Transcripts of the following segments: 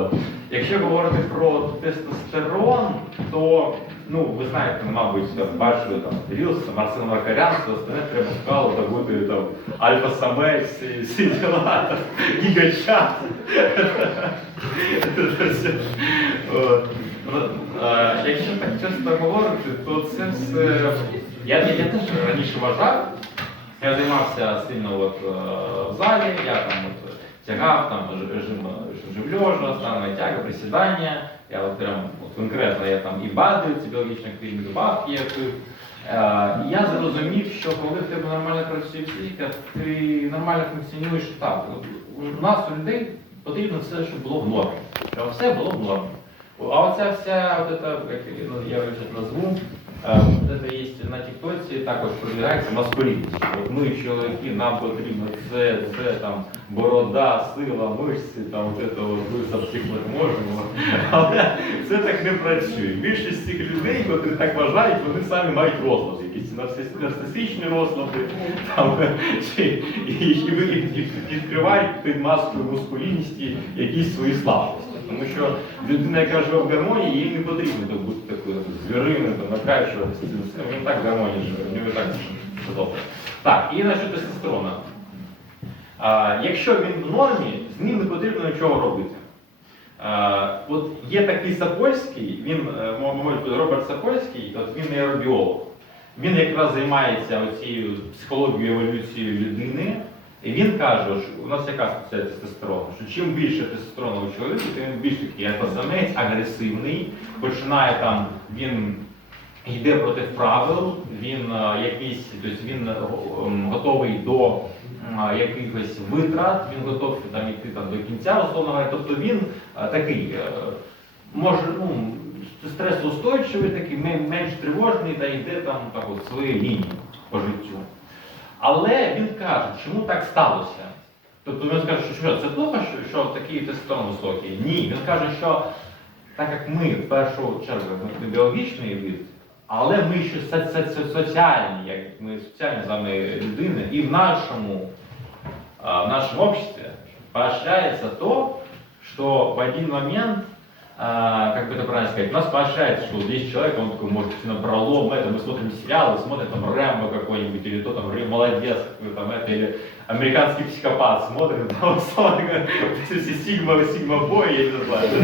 От. Якщо говорити про тестостерон, то ну ви знаєте, мабуть, там, бачили там Рілс, там Маркарян, все остальне треба шукало, бути там альфа-самець, всі, діла, гігачат. Ну, Якщо так часто говорити, то це все. Я, я теж раніше вважав, я займався сильно от, е, в залі, я там от, тягав там режим, режим льожа, станова тяга, присідання. Я от прям от, конкретно я там і БАДи, ці біологічні активні добавки я пив. Е, і я зрозумів, що коли в тебе нормально працює психіка, ти нормально функціонуєш так. У нас у людей потрібно все, щоб було в нормі. Щоб все було в нормі. А оця вся, от это, як ну, я вже назву, е, от це є на тіктоці, також продвигається маскулінність. От ми, чоловіки, нам потрібно це, це там борода, сила, мишці, там от це ми запсихнути можемо. Але це так не працює. Більшість цих людей, котрі так вважають, вони самі мають розлади, якісь нарцис- нарцисичні розлади, там, чи, і, і, і, і відкривають під маскою мускулінності якісь свої слабкості. Тому що людина, яка живе в гармонії, їй не потрібно так бути звіриною, там, накачуватися. Він так гармонії живе, в нього так все добре. Так, і насчет тестостерона. А, якщо він в нормі, з ним не потрібно нічого робити. А, от є такий Сапольський, він, е, мабуть, Роберт Сапольський, от він нейробіолог. Він якраз займається цією психологією еволюцією людини. І каже, що у нас яка асоціація тестостерону, що чим більше тестостерону у чоловіка, тим більш такий альфа-самець, агресивний, починає там, він йде проти правил, він е, якийсь, тобто він е, ем, готовий до м, якихось витрат, він готовий там йти там до кінця, условно говоря. Тобто він е, такий, е, може, ну, стресоустойчивий, такий менш тривожний та йде там так от своєю лінією по життю. Але він каже, чому так сталося? Тобто він скаже, що, що це того, що, що такий тестостерон високий? Ні, він каже, що так як ми в першу чергу ми не біологічний вид, але ми ще со- со- со- соціальні, як ми соціальні з вами людини, і в нашому, в нашем обществе поощряется то, что в один момент, а, как бы это правильно сказать, у нас поощряется, что вот здесь человек, он такой может идти на пролом, это, мы смотрим сериалы, смотрим там Рэмбо какой-нибудь, или то там «Ре- молодец, какой там это, или американский психопат, смотрим, там, условно говоря, вот эти все сигма, сигма бой, я не знаю.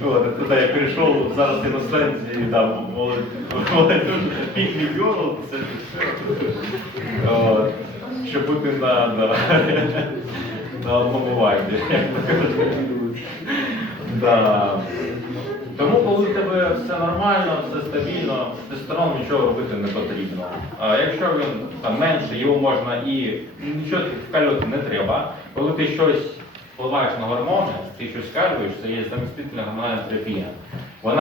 Вот, это туда я перейшов, зараз я на станції, там, молодежь, пік мільйонів, це все. От, Щоб бути на, На, одному вайбі. Да. Тому, коли у тебе все нормально, все стабільно, тестостерон нічого робити не потрібно. А якщо він там менше, його можна і нічого вкалювати не треба. Коли ти щось впливаєш на гормони, ти щось скалюєш, це є замістительна гормональна терапія.